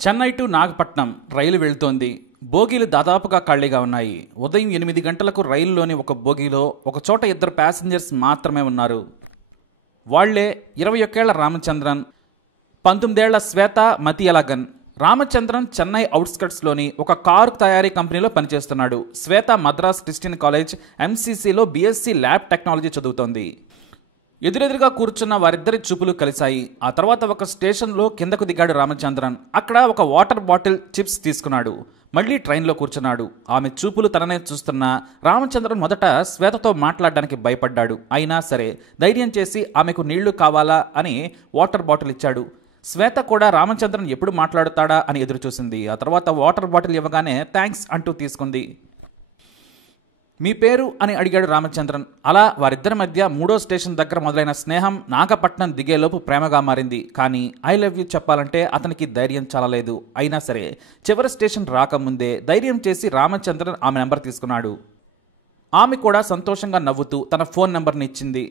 Chennai to Nagapattinam రైలు వెళ్తోంది. బోగీలు దాదాపుగా ఖాళీగా ఉన్నాయి. ఉదయం 8 గంటలకు రైలులోని ఒక బోగీలో ఒకచోట 2 ప్యాసింజర్స్ మాత్రమే ఉన్నారు. వాళ్లే 21 ఏళ్ల రామచంద్రన్, 19 ఏళ్ల శ్వేత మతియలగన్. రామచంద్రన్ చెన్నై అవుట్స్కట్స్లోని ఒక కారు తయారీ కంపెనీలో పనిచేస్తున్నాడు. శ్వేత మద్రాస్ క్రిస్టియన్ కాలేజ్ ఎంసీసీలో బీఎస్సీ ల్యాబ్ టెక్నాలజీ చదువుతోంది. ఎదురెదురుగా కూర్చున్న వారిద్దరి చూపులు కలిశాయి. ఆ తర్వాత ఒక స్టేషన్లో కిందకు దిగాడు రామచంద్రన్. అక్కడ ఒక వాటర్ బాటిల్, చిప్స్ తీసుకున్నాడు. మళ్లీ ట్రైన్లో కూర్చున్నాడు. ఆమె చూపులు తననే చూస్తున్న రామచంద్రన్ మొదట శ్వేతతో మాట్లాడడానికి భయపడ్డాడు. అయినా సరే ధైర్యం చేసి ఆమెకు నీళ్లు కావాలా అని వాటర్ బాటిల్ ఇచ్చాడు. శ్వేత కూడా రామచంద్రన్ ఎప్పుడు మాట్లాడుతాడా అని ఎదురుచూసింది. ఆ తర్వాత వాటర్ బాటిల్ ఇవ్వగానే థ్యాంక్స్ అంటూ తీసుకుంది. మీ పేరు అని అడిగాడు రామచంద్రన్. అలా వారిద్దరి మధ్య 3వ స్టేషన్ దగ్గర మొదలైన స్నేహం నాగపట్నం దిగేలోపు ప్రేమగా మారింది. కానీ ఐ లవ్ యూ చెప్పాలంటే అతనికి ధైర్యం చాలలేదు. అయినా సరే చివరి స్టేషన్ రాకముందే ధైర్యం చేసి రామచంద్రన్ ఆమె నెంబర్ తీసుకున్నాడు. ఆమె కూడా సంతోషంగా నవ్వుతూ తన ఫోన్ నెంబర్ని ఇచ్చింది.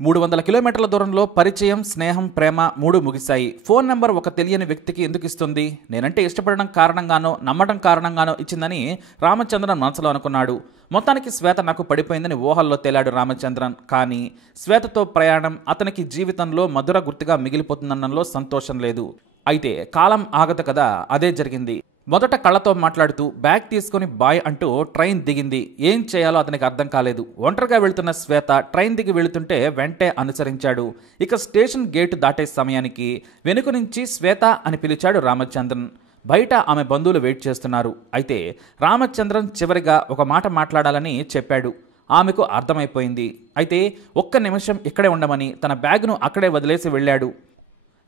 300 కిలోమీటర్ల దూరంలో పరిచయం, స్నేహం, ప్రేమ 3 ముగిశాయి. ఫోన్ నెంబర్ ఒక తెలియని వ్యక్తికి ఎందుకు ఇస్తుంది? నేనంటే ఇష్టపడడం కారణంగానో నమ్మడం కారణంగానో ఇచ్చిందని రామచంద్రన్ మనసులో అనుకున్నాడు. మొత్తానికి శ్వేత నాకు పడిపోయిందని ఊహల్లో తేలాడు రామచంద్రన్. కానీ శ్వేతతో ప్రయాణం అతనికి జీవితంలో మధుర గుర్తుగా మిగిలిపోతుందన్నంలో సంతోషం లేదు. అయితే కాలం ఆగదు కదా, అదే జరిగింది. మొదట కళ్ళతో మాట్లాడుతూ బ్యాగ్ తీసుకుని బాయ్ అంటూ ట్రైన్ దిగింది. ఏం చేయాలో అతనికి అర్థం కాలేదు. ఒంటరిగా వెళుతున్న శ్వేత ట్రైన్ దిగి వెళుతుంటే వెంటే అనుసరించాడు. ఇక స్టేషన్ గేటు దాటే సమయానికి వెనుక నుంచి శ్వేత అని పిలిచాడు రామచంద్రన్. బయట ఆమె బంధువులు వెయిట్ చేస్తున్నారు. అయితే రామచంద్రన్ చివరిగా ఒక మాట మాట్లాడాలని చెప్పాడు. ఆమెకు అర్థమైపోయింది. అయితే ఒక్క నిమిషం ఇక్కడే ఉండమని తన బ్యాగ్ను అక్కడే వదిలేసి వెళ్ళాడు.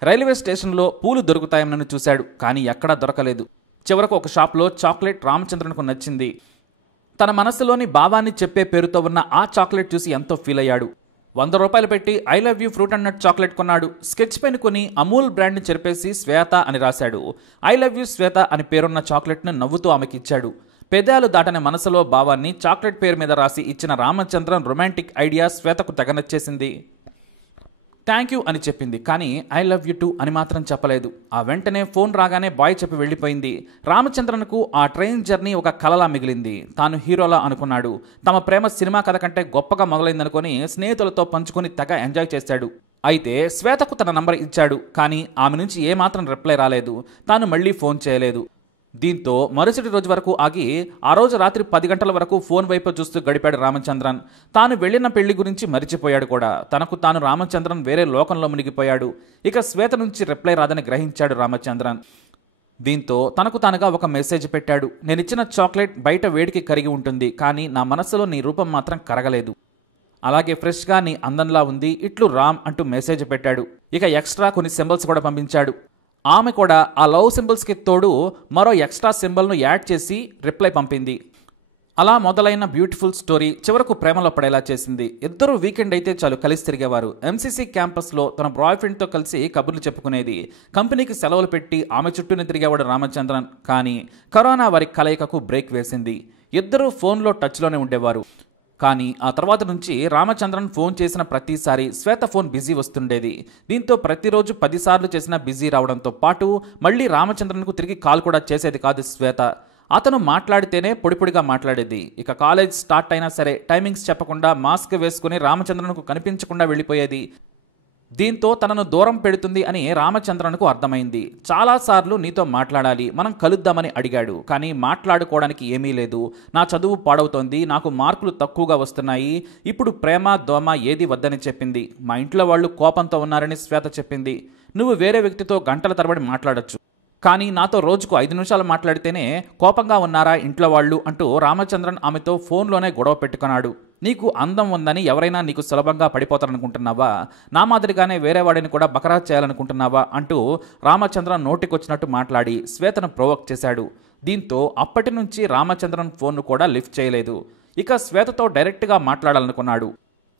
రైల్వే స్టేషన్లో పూలు దొరుకుతాయని చూశాడు. కానీ ఎక్కడా దొరకలేదు. చివరకు ఒక షాప్లో చాక్లెట్ రామచంద్రన్కు నచ్చింది. తన మనసులోని భావాన్ని చెప్పే పేరుతో ఉన్న ఆ చాక్లెట్ చూసి ఎంతో ఫీల్ అయ్యాడు. 100 రూపాయలు పెట్టి I love you fruit and nut chocolate కొన్నాడు. స్కెచ్ పెన్ కొని అమూల్ బ్రాండ్ని చెరిపేసి శ్వేత అని రాశాడు. ఐ లవ్ యూ శ్వేత అని పేరున్న చాక్లెట్ను నవ్వుతూ ఆమెకి ఇచ్చాడు. పెదాలు దాటని మనసులో భావాన్ని చాక్లెట్ పేరు మీద రాసి ఇచ్చిన రామచంద్రన్ రొమాంటిక్ ఐడియా శ్వేతకు తెగ నచ్చేసింది. థ్యాంక్ యూ అని చెప్పింది. కానీ ఐ లవ్ యూ టూ అని మాత్రం చెప్పలేదు. ఆ వెంటనే ఫోన్ రాగానే బాయ్ చెప్పి వెళ్ళిపోయింది. రామచంద్రన్కు ఆ ట్రైన్ జర్నీ ఒక కలలా మిగిలింది. తాను హీరోలా అనుకున్నాడు. తమ ప్రేమ సినిమా కథ కంటే గొప్పగా మొదలైందనుకొని స్నేహితులతో పంచుకొని తెగ ఎంజాయ్ చేశాడు. అయితే శ్వేతకు తన నంబర్ ఇచ్చాడు. కానీ ఆమె నుంచి ఏమాత్రం రిప్లై రాలేదు. తాను మళ్ళీ ఫోన్ చేయలేదు. దీంతో మరుసటి రోజు వరకు ఆగి ఆ రోజు రాత్రి 10 గంటల వరకు ఫోన్ వైపు చూస్తూ గడిపాడు రామచంద్రన్. తాను వెళ్లిన పెళ్లి గురించి మరిచిపోయాడు కూడా. తనకు తాను రామచంద్రన్ వేరే లోకంలో మునిగిపోయాడు. ఇక శ్వేత నుంచి రిప్లై రాదని గ్రహించాడు రామచంద్రన్. దీంతో తనకు తానుగా ఒక మెసేజ్ పెట్టాడు. నేనిచ్చిన చాక్లెట్ బయట వేడికి కరిగి ఉంటుంది, కానీ నా మనసులో నీ రూపం మాత్రం కరగలేదు. అలాగే ఫ్రెష్గా నీ అందంలా ఉంది, ఇట్లు రామ్ అంటూ మెసేజ్ పెట్టాడు. ఇక ఎక్స్ట్రా కొన్ని సింబల్స్ కూడా పంపించాడు. ఆమె కూడా ఆ లవ్ సింబల్స్కి తోడు మరో ఎక్స్ట్రా సింబల్ను యాడ్ చేసి రిప్లై పంపింది. అలా మొదలైన బ్యూటిఫుల్ స్టోరీ చివరకు ప్రేమలో పడేలా చేసింది. ఇద్దరు వీకెండ్ అయితే చాలు కలిసి తిరిగేవారు. ఎంసీసీ క్యాంపస్లో తన బాయ్ ఫ్రెండ్తో కలిసి కబుర్లు చెప్పుకునేది. కంపెనీకి సెలవులు పెట్టి ఆమె చుట్టూనే తిరిగేవాడు రామచంద్రన్. కానీ కరోనా వారి కలయికకు బ్రేక్ వేసింది. ఇద్దరూ ఫోన్లో టచ్లోనే ఉండేవారు. కానీ ఆ తర్వాత నుంచి రామచంద్రన్ ఫోన్ చేసిన ప్రతిసారి శ్వేత ఫోన్ బిజీ వస్తుండేది. దీంతో ప్రతిరోజు 10 సార్లు చేసిన బిజీ రావడంతో పాటు మళ్ళీ రామచంద్రన్కు తిరిగి కాల్ కూడా చేసేది కాదు శ్వేత. అతను మాట్లాడితేనే పొడిపొడిగా మాట్లాడేది. ఇక కాలేజ్ స్టార్ట్ అయినా సరే టైమింగ్స్ చెప్పకుండా మాస్క్ వేసుకుని రామచంద్రన్కు కనిపించకుండా వెళ్ళిపోయేది. దీంతో తనను దూరం పెడుతుంది అని రామచంద్రన్కు అర్థమైంది. చాలాసార్లు నీతో మాట్లాడాలి, మనం కలుద్దామని అడిగాడు. కానీ మాట్లాడుకోవడానికి ఏమీ లేదు. నా చదువు పాడవుతోంది, నాకు మార్కులు తక్కువగా వస్తున్నాయి, ఇప్పుడు ప్రేమ దోమ ఏది వద్దని చెప్పింది. మా ఇంట్లో వాళ్ళు కోపంతో ఉన్నారని శ్వేత చెప్పింది. నువ్వు వేరే వ్యక్తితో గంటల తరబడి మాట్లాడొచ్చు, కానీ నాతో రోజుకు 5 నిమిషాలు మాట్లాడితేనే కోపంగా ఉన్నారా ఇంట్లో వాళ్ళు అంటూ రామచంద్రన్ ఆమెతో ఫోన్లోనే గొడవ పెట్టుకున్నాడు. నీకు అందం ఉందని ఎవరైనా నీకు సులభంగా పడిపోతారనుకుంటున్నావా? నా మాదిరిగానే వేరే వాడిని కూడా బకరా చేయాలనుకుంటున్నావా అంటూ రామచంద్రన్ నోటికొచ్చినట్టు మాట్లాడి శ్వేతను ప్రొవోక్ చేశాడు. దీంతో అప్పటి నుంచి రామచంద్రన్ ఫోన్ను కూడా లిఫ్ట్ చేయలేదు. ఇక శ్వేతతో డైరెక్ట్గా మాట్లాడాలనుకున్నాడు.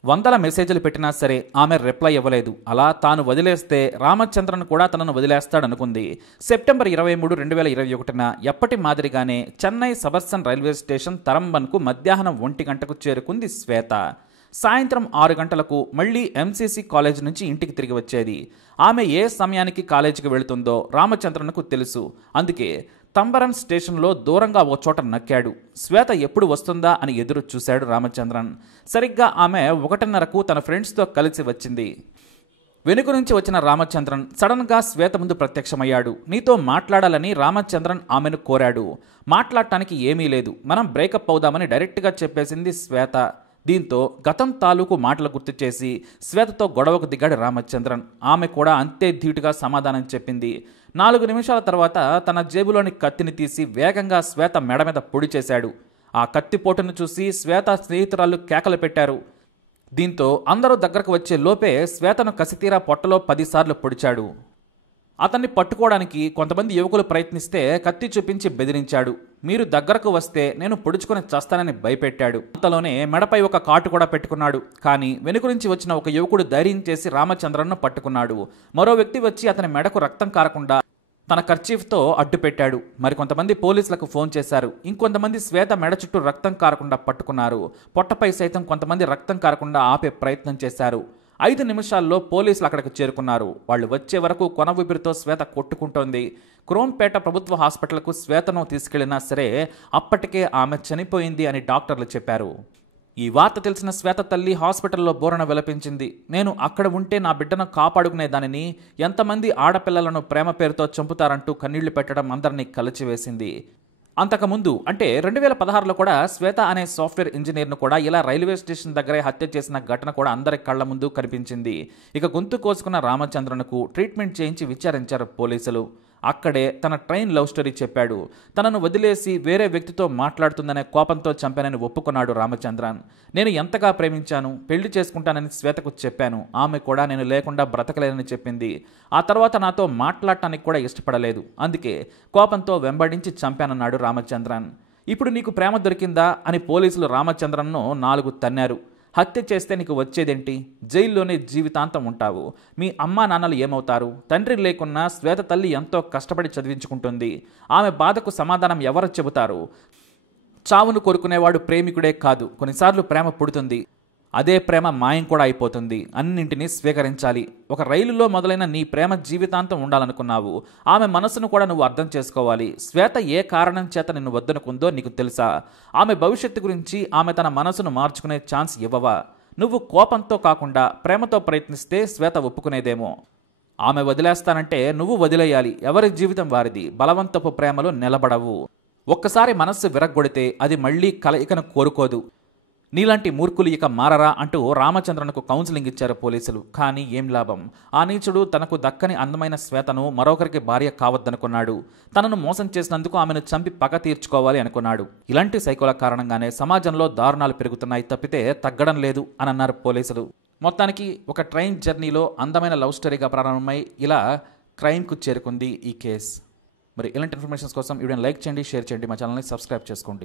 100 మెసేజ్లు పెట్టినా సరే ఆమె రిప్లై ఇవ్వలేదు. అలా తాను వదిలేస్తే రామచంద్రన్ కూడా తనను వదిలేస్తాడనుకుంది. సెప్టెంబర్ 23, 2021న ఎప్పటి మాదిరిగానే చెన్నై సబర్సన్ రైల్వే స్టేషన్ తరంబన్కు మధ్యాహ్నం 1 గంటకు చేరుకుంది శ్వేత. సాయంత్రం 6 గంటలకు మళ్ళీ ఎంసీసీ కాలేజ్ నుంచి ఇంటికి తిరిగి వచ్చేది. ఆమె ఏ సమయానికి కాలేజీకి వెళుతుందో రామచంద్రన్కు తెలుసు. అందుకే తంబరన్ స్టేషన్లో దూరంగా ఓ చోట నక్కాడు. శ్వేత ఎప్పుడు వస్తుందా అని ఎదురు చూశాడు రామచంద్రన్. సరిగ్గా ఆమె 1:30కు తన ఫ్రెండ్స్తో కలిసి వచ్చింది. వెనుక నుంచి వచ్చిన రామచంద్రన్ సడన్గా శ్వేత ముందు ప్రత్యక్షమయ్యాడు. నీతో మాట్లాడాలని రామచంద్రన్ ఆమెను కోరాడు. మాట్లాడటానికి ఏమీ లేదు, మనం బ్రేకప్ అవుదామని డైరెక్ట్గా చెప్పేసింది శ్వేత. దీంతో గతం తాలూకు మాటలు గుర్తు చేసి శ్వేతతో గొడవకు దిగాడు రామచంద్రన్. ఆమె కూడా అంతే ధీటుగా సమాధానం చెప్పింది. 4 నిమిషాల తర్వాత తన జేబులోని కత్తిని తీసి వేగంగా శ్వేత మెడ మీద పొడి చేశాడు. ఆ కత్తిపోటును చూసి శ్వేత స్నేహితురాళ్ళు కేకలు పెట్టారు. దీంతో అందరూ దగ్గరకు వచ్చే లోపే శ్వేతను కసితీరా పొట్టలో 10 సార్లు పొడిచాడు. అతన్ని పట్టుకోవడానికి కొంతమంది యువకులు ప్రయత్నిస్తే కత్తి చూపించి బెదిరించాడు. మీరు దగ్గరకు వస్తే నేను పొడుచుకొని చస్తానని భయపెట్టాడు. అంతలోనే మెడపై ఒక కాటు కూడా పెట్టుకున్నాడు. కానీ వెనుక నుంచి వచ్చిన ఒక యువకుడు ధైర్యం చేసి రామచంద్రన్ను పట్టుకున్నాడు. మరో వ్యక్తి వచ్చి అతని మెడకు రక్తం కారకుండా తన కర్చీఫ్తో అడ్డుపెట్టాడు. మరికొంతమంది పోలీసులకు ఫోన్ చేశారు. ఇంకొంతమంది శ్వేత మెడ చుట్టూ రక్తం కారకుండా పట్టుకున్నారు. పొట్టపై సైతం కొంతమంది రక్తం కారకుండా ఆపే ప్రయత్నం చేశారు. 5 నిమిషాల్లో పోలీసులు అక్కడికి చేరుకున్నారు. వాళ్ళు వచ్చే వరకు కొన ఊపిరితో శ్వేత కొట్టుకుంటోంది. క్రోంపేట ప్రభుత్వ హాస్పిటల్కు శ్వేతను తీసుకెళ్లినా సరే అప్పటికే ఆమె చనిపోయింది అని డాక్టర్లు చెప్పారు. ఈ వార్త తెలిసిన శ్వేత తల్లి హాస్పిటల్లో బోరణ విలపించింది. నేను అక్కడ ఉంటే నా బిడ్డను కాపాడుకునేదానిని, ఎంతమంది ఆడపిల్లలను ప్రేమ పేరుతో చంపుతారంటూ కన్నీళ్లు పెట్టడం అందరినీ కలిచివేసింది. అంతకుముందు అంటే 2016లో కూడా శ్వేత అనే సాఫ్ట్వేర్ ఇంజనీర్ను కూడా ఇలా రైల్వే స్టేషన్ దగ్గరే హత్య చేసిన ఘటన కూడా అందరి కళ్ల ముందు కనిపించింది. ఇక గొంతు కోసుకున్న రామచంద్రన్కు ట్రీట్మెంట్ చేయించి విచారించారు పోలీసులు. అక్కడే తన ట్రైన్ లవ్ స్టోరీ చెప్పాడు. తనను వదిలేసి వేరే వ్యక్తితో మాట్లాడుతుందనే కోపంతో చంపానని ఒప్పుకున్నాడు రామచంద్రన్. నేను ఎంతగా ప్రేమించాను, పెళ్లి చేసుకుంటానని శ్వేతకు చెప్పాను. ఆమె కూడా నేను లేకుండా బ్రతకలేనని చెప్పింది. ఆ తర్వాత నాతో మాట్లాడటానికి కూడా ఇష్టపడలేదు. అందుకే కోపంతో వెంబడించి చంపానన్నాడు రామచంద్రన్. ఇప్పుడు నీకు ప్రేమ దొరికిందా అని పోలీసులు రామచంద్రన్ను 4 తన్నారు. హత్య చేస్తే నీకు వచ్చేదేంటి? జైల్లోనే జీవితాంతం ఉంటావు. మీ అమ్మా నాన్నలు ఏమవుతారు? తండ్రి లేకున్నా శ్వేత తల్లి ఎంతో కష్టపడి చదివించుకుంటుంది. ఆమె బాధకు సమాధానం ఎవరు చెబుతారు? చావును కోరుకునేవాడు ప్రేమికుడే కాదు, కొన్నిసార్లు ప్రేమ పుడుతుంది. అదే ప్రేమ మాయం కూడా అయిపోతుంది. అన్నింటినీ స్వీకరించాలి. ఒక రైలులో మొదలైన నీ ప్రేమ జీవితాంతం ఉండాలనుకున్నావు. ఆమె మనసును కూడా నువ్వు అర్థం చేసుకోవాలి. శ్వేత ఏ కారణం చేత నిన్ను వద్దనుకుందో నీకు తెలుసా? ఆమె భవిష్యత్తు గురించి ఆమె తన మనసును మార్చుకునే ఛాన్స్ ఇవ్వవా? నువ్వు కోపంతో కాకుండా ప్రేమతో ప్రయత్నిస్తే శ్వేత ఒప్పుకునేదేమో. ఆమె వదిలేస్తానంటే నువ్వు వదిలేయాలి. ఎవరి జీవితం వారిది. బలవంతపు ప్రేమలో నిలబడవు. ఒక్కసారి మనస్సు విరగ్గొడితే అది మళ్లీ కలయికను కోరుకోదు. నీలాంటి మూర్ఖులు ఇక మారరా అంటూ రామచంద్రన్కు కౌన్సిలింగ్ ఇచ్చారు పోలీసులు. కానీ ఏం లాభం? ఆ నీచుడు తనకు దక్కని అందమైన శ్వేతను మరొకరికి భార్య కావద్దనుకున్నాడు. తనను మోసం చేసినందుకు ఆమెను చంపి పగ తీర్చుకోవాలి అనుకున్నాడు. ఇలాంటి సైకోల కారణంగానే సమాజంలో దారుణాలు పెరుగుతున్నాయి తప్పితే తగ్గడం లేదు అని అన్నారు పోలీసులు. మొత్తానికి ఒక ట్రైన్ జర్నీలో అందమైన లవ్ స్టోరీగా ప్రారంభమై ఇలా క్రైమ్కు చేరుకుంది ఈ కేసు. మరి ఇలాంటి ఇన్ఫర్మేషన్స్ కోసం వీడియోని లైక్ చేయండి, షేర్ చేయండి, మా ఛానల్ని సబ్స్క్రైబ్ చేసుకోండి.